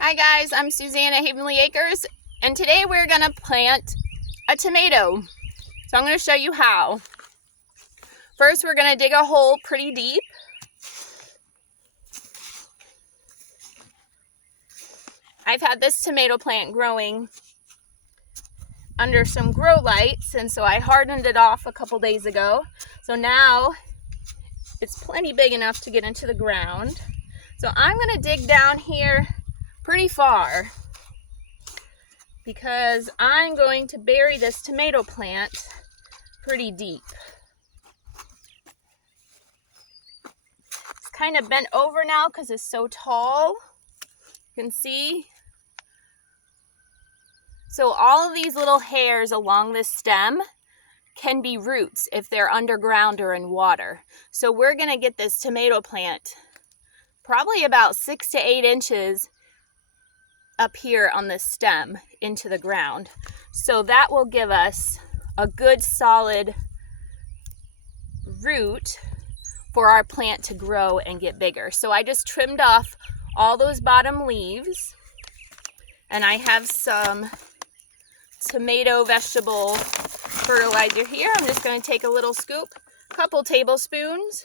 Hi guys, I'm Suzanne at Heavenly Acres, and today we're going to plant a tomato. So I'm going to show you how. First, we're going to dig a hole pretty deep. I've had this tomato plant growing under some grow lights, and so I hardened it off a couple days ago. So now it's plenty big enough to get into the ground. So I'm going to dig down here pretty far, because I'm going to bury this tomato plant pretty deep. It's kind of bent over now because it's so tall. You can see. So all of these little hairs along this stem can be roots if they're underground or in water. So we're going to get this tomato plant probably about 6 to 8 inches up here on the stem into the ground. So that will give us a good solid root for our plant to grow and get bigger. So I just trimmed off all those bottom leaves, and I have some tomato vegetable fertilizer here. I'm just going to take a little scoop, a couple tablespoons,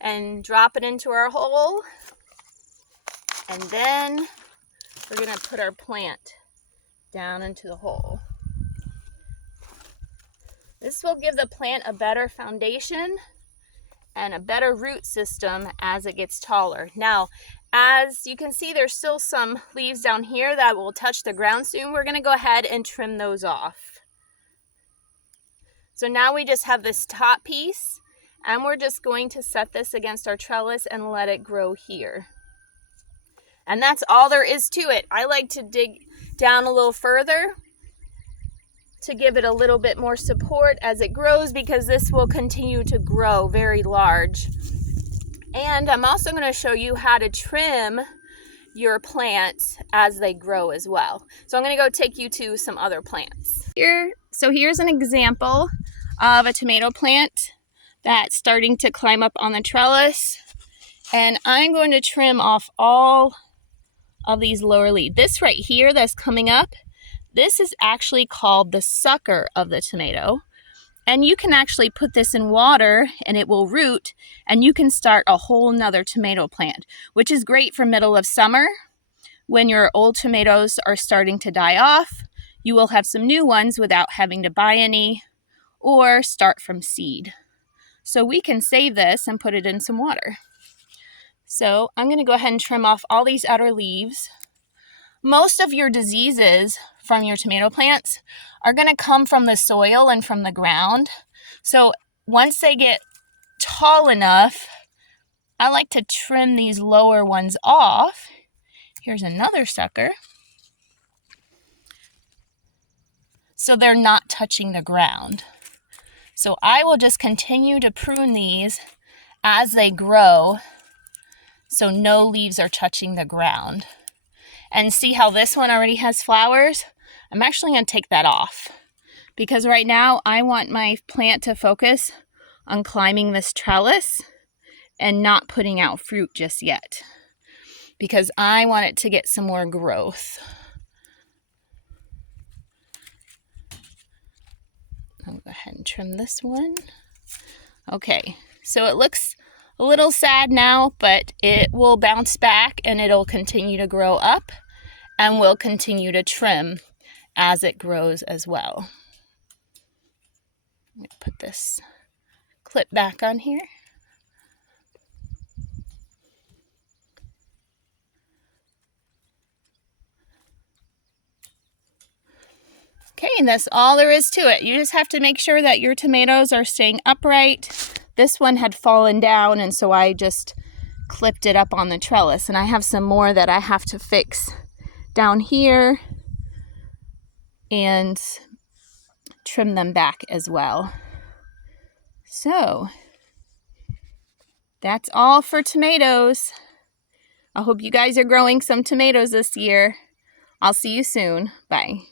and drop it into our hole. And then we're going to put our plant down into the hole. This will give the plant a better foundation and a better root system as it gets taller. Now, as you can see, there's still some leaves down here that will touch the ground soon. We're going to go ahead and trim those off. So now we just have this top piece, and we're just going to set this against our trellis and let it grow here. And that's all there is to it. I like to dig down a little further to give it a little bit more support as it grows, because this will continue to grow very large. And I'm also going to show you how to trim your plants as they grow as well. So I'm going to go take you to some other plants. Here's an example of a tomato plant that's starting to climb up on the trellis. And I'm going to trim off all of these lower leaves. This right here that's coming up, this is actually called the sucker of the tomato. And you can actually put this in water and it will root, and you can start a whole nother tomato plant, which is great for middle of summer when your old tomatoes are starting to die off. You will have some new ones without having to buy any or start from seed. So we can save this and put it in some water. So I'm going to go ahead and trim off all these outer leaves. Most of your diseases from your tomato plants are going to come from the soil and from the ground. So once they get tall enough, I like to trim these lower ones off. Here's another sucker. So they're not touching the ground. So I will just continue to prune these as they grow, so no leaves are touching the ground. And see how this one already has flowers? I'm actually going to take that off, because right now I want my plant to focus on climbing this trellis and not putting out fruit just yet, because I want it to get some more growth. I'll go ahead and trim this one. Okay, so it looks a little sad now, but it will bounce back and it'll continue to grow up, and we'll continue to trim as it grows as well. Let me put this clip back on here. Okay, and that's all there is to it. You just have to make sure that your tomatoes are staying upright. This one had fallen down, and so I just clipped it up on the trellis. And I have some more that I have to fix down here and trim them back as well. So that's all for tomatoes. I hope you guys are growing some tomatoes this year. I'll see you soon. Bye.